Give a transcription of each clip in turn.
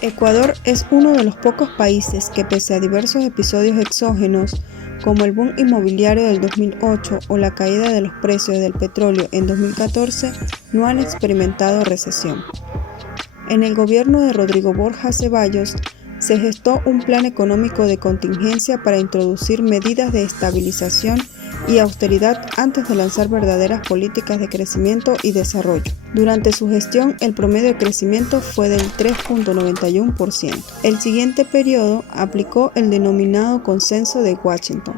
Ecuador es uno de los pocos países que, pese a diversos episodios exógenos, como el boom inmobiliario del 2008 o la caída de los precios del petróleo en 2014, no han experimentado recesión. En el gobierno de Rodrigo Borja Ceballos se gestó un plan económico de contingencia para introducir medidas de estabilización y austeridad antes de lanzar verdaderas políticas de crecimiento y desarrollo. Durante su gestión, el promedio de crecimiento fue del 3.91%. El siguiente periodo aplicó el denominado Consenso de Washington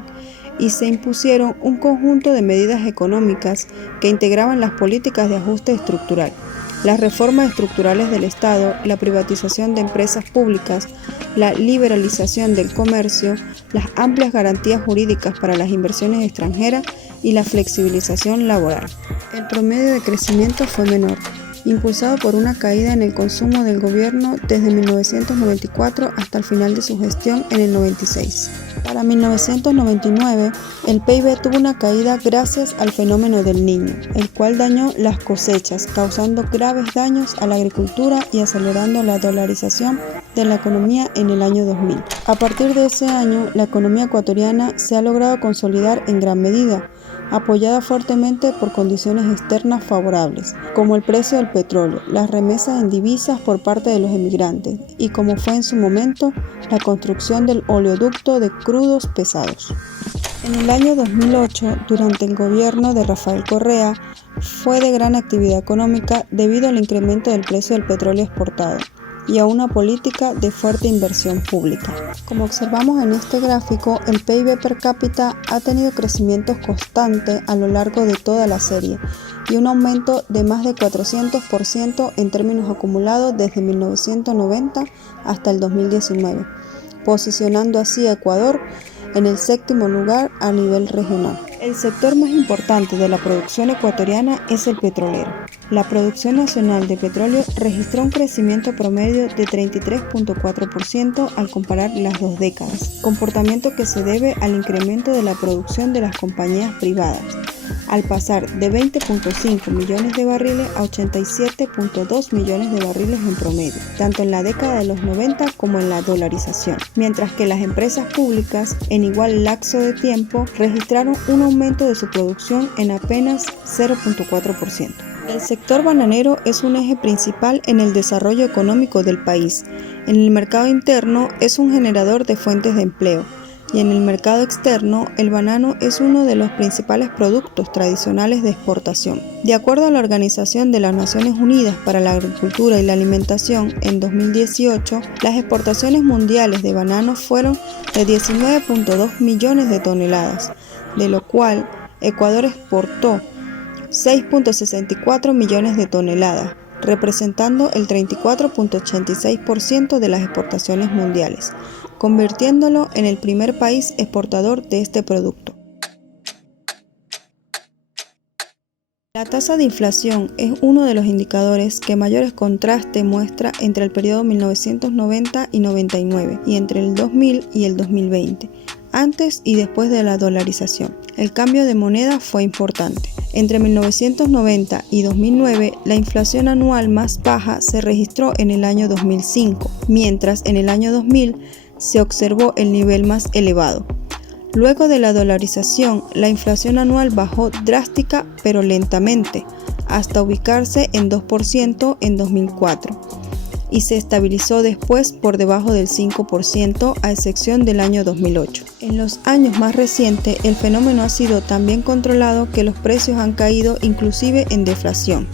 y se impusieron un conjunto de medidas económicas que integraban las políticas de ajuste estructural, las reformas estructurales del Estado, la privatización de empresas públicas, la liberalización del comercio, las amplias garantías jurídicas para las inversiones extranjeras y la flexibilización laboral. El promedio de crecimiento fue menor, impulsado por una caída en el consumo del gobierno desde 1994 hasta el final de su gestión en el 96. Para 1999, el PIB tuvo una caída gracias al fenómeno del Niño, el cual dañó las cosechas, causando graves daños a la agricultura y acelerando la dolarización de la economía en el año 2000. A partir de ese año, la economía ecuatoriana se ha logrado consolidar en gran medida, apoyada fuertemente por condiciones externas favorables, como el precio del petróleo, las remesas en divisas por parte de los emigrantes y, como fue en su momento, la construcción del oleoducto de crudos pesados. En el año 2008, durante el gobierno de Rafael Correa, fue de gran actividad económica debido al incremento del precio del petróleo exportado y a una política de fuerte inversión pública. Como observamos en este gráfico, el PIB per cápita ha tenido crecimientos constantes a lo largo de toda la serie y un aumento de más de 400% en términos acumulados desde 1990 hasta el 2019, posicionando así a Ecuador en el 7º lugar a nivel regional. El sector más importante de la producción ecuatoriana es el petrolero. La producción nacional de petróleo registró un crecimiento promedio de 33.4% al comparar las dos décadas, comportamiento que se debe al incremento de la producción de las compañías privadas, al pasar de 20.5 millones de barriles a 87.2 millones de barriles en promedio, tanto en la década de los 90 como en la dolarización, mientras que las empresas públicas, en igual lapso de tiempo, registraron un aumento de su producción en apenas 0.4%. El sector bananero es un eje principal en el desarrollo económico del país. En el mercado interno es un generador de fuentes de empleo y en el mercado externo el banano es uno de los principales productos tradicionales de exportación. De acuerdo a la Organización de las Naciones Unidas para la Agricultura y la Alimentación, en 2018 las exportaciones mundiales de banano fueron de 19.2 millones de toneladas, de lo cual Ecuador exportó 6.64 millones de toneladas, representando el 34.86% de las exportaciones mundiales, convirtiéndolo en el primer país exportador de este producto. La tasa de inflación es uno de los indicadores que mayores contrastes muestra entre el periodo 1990 y 99 y entre el 2000 y el 2020, antes y después de la dolarización. El cambio de moneda fue importante. Entre 1990 y 2009, la inflación anual más baja se registró en el año 2005, mientras en el año 2000 se observó el nivel más elevado. Luego de la dolarización, la inflación anual bajó drástica pero lentamente, hasta ubicarse en 2% en 2004, y se estabilizó después por debajo del 5% a excepción del año 2008. En los años más recientes, el fenómeno ha sido tan bien controlado que los precios han caído inclusive en deflación,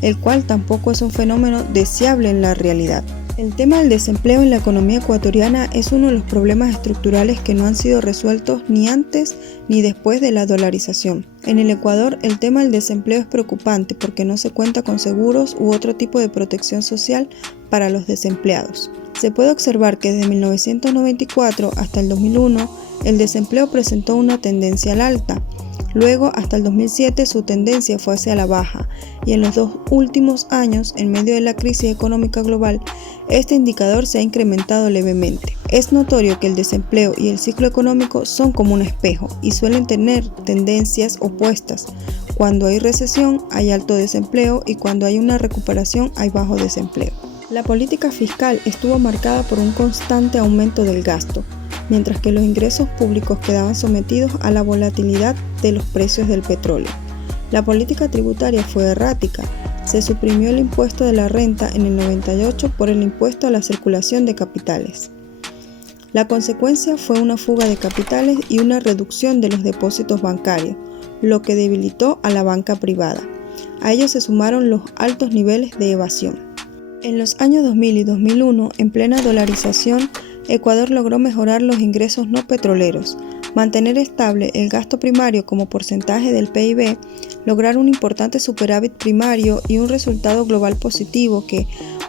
el cual tampoco es un fenómeno deseable en la realidad. El tema del desempleo en la economía ecuatoriana es uno de los problemas estructurales que no han sido resueltos ni antes ni después de la dolarización. En el Ecuador, el tema del desempleo es preocupante porque no se cuenta con seguros u otro tipo de protección social para los desempleados. Se puede observar que desde 1994 hasta el 2001, el desempleo presentó una tendencia al alta, Luego, hasta el 2007, su tendencia fue hacia la baja, y en los 2 últimos años, en medio de la crisis económica global, este indicador se ha incrementado levemente. Es notorio que el desempleo y el ciclo económico son como un espejo y suelen tener tendencias opuestas. Cuando hay recesión, hay alto desempleo, y cuando hay una recuperación, hay bajo desempleo. La política fiscal estuvo marcada por un constante aumento del gasto, mientras que los ingresos públicos quedaban sometidos a la volatilidad de los precios del petróleo. La política tributaria fue errática. Se suprimió el impuesto de la renta en el 98 por el impuesto a la circulación de capitales. La consecuencia fue una fuga de capitales y una reducción de los depósitos bancarios, lo que debilitó a la banca privada. A ello se sumaron los altos niveles de evasión. En los años 2000 y 2001, en plena dolarización, Ecuador logró mejorar los ingresos no petroleros, mantener estable el gasto primario como porcentaje del PIB, lograr un importante superávit primario y un resultado global positivo que,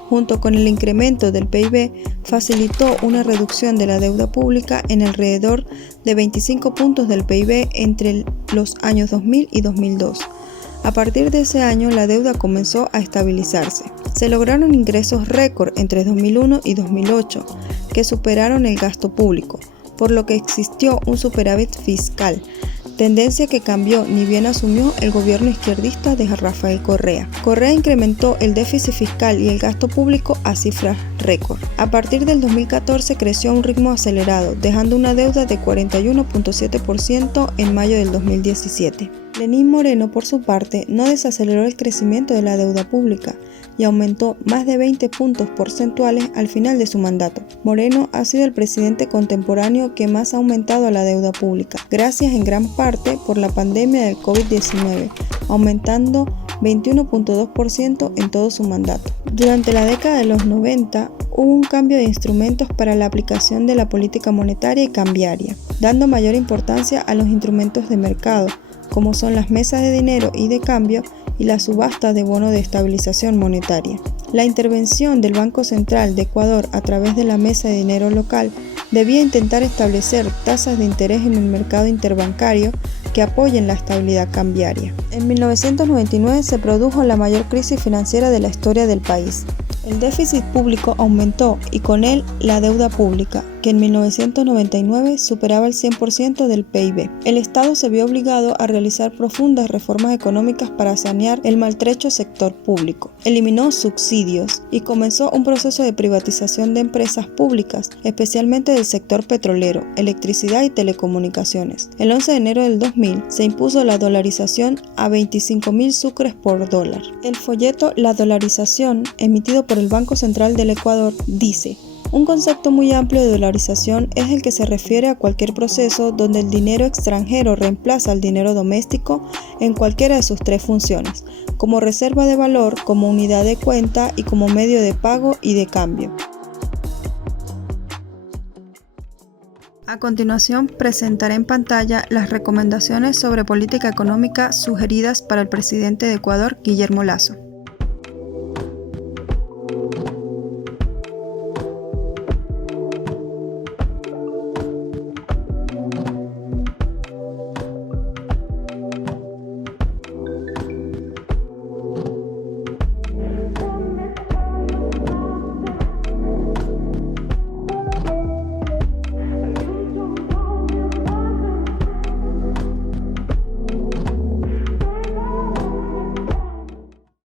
junto con el incremento del PIB, facilitó una reducción de la deuda pública en alrededor de 25 puntos del PIB entre los años 2000 y 2002. A partir de ese año, la deuda comenzó a estabilizarse. Se lograron ingresos récord entre 2001 y 2008, que superaron el gasto público, por lo que existió un superávit fiscal, tendencia que cambió ni bien asumió el gobierno izquierdista de Rafael Correa. Correa incrementó el déficit fiscal y el gasto público a cifras récord. A partir del 2014 creció a un ritmo acelerado, dejando una deuda de 41.7% en mayo del 2017. Lenín Moreno, por su parte, no desaceleró el crecimiento de la deuda pública y aumentó más de 20 puntos porcentuales al final de su mandato. Moreno ha sido el presidente contemporáneo que más ha aumentado la deuda pública, gracias en gran parte por la pandemia del COVID-19, aumentando 21.2% en todo su mandato. Durante la década de los 90, hubo un cambio de instrumentos para la aplicación de la política monetaria y cambiaria, dando mayor importancia a los instrumentos de mercado, como son las mesas de dinero y de cambio y la subasta de bonos de estabilización monetaria. La intervención del Banco Central de Ecuador a través de la mesa de dinero local debía intentar establecer tasas de interés en el mercado interbancario que apoyen la estabilidad cambiaria. En 1999 se produjo la mayor crisis financiera de la historia del país. El déficit público aumentó y con él la deuda pública, que en 1999 superaba el 100% del PIB. El Estado se vio obligado a realizar profundas reformas económicas para sanear el maltrecho sector público. Eliminó subsidios y comenzó un proceso de privatización de empresas públicas, especialmente del sector petrolero, electricidad y telecomunicaciones. El 11 de enero del 2000 se impuso la dolarización a 25.000 sucres por dólar. El folleto La dolarización, emitido por el Banco Central del Ecuador, dice: un concepto muy amplio de dolarización es el que se refiere a cualquier proceso donde el dinero extranjero reemplaza al dinero doméstico en cualquiera de sus 3 funciones, como reserva de valor, como unidad de cuenta y como medio de pago y de cambio. A continuación, presentaré en pantalla las recomendaciones sobre política económica sugeridas para el presidente de Ecuador, Guillermo Lasso.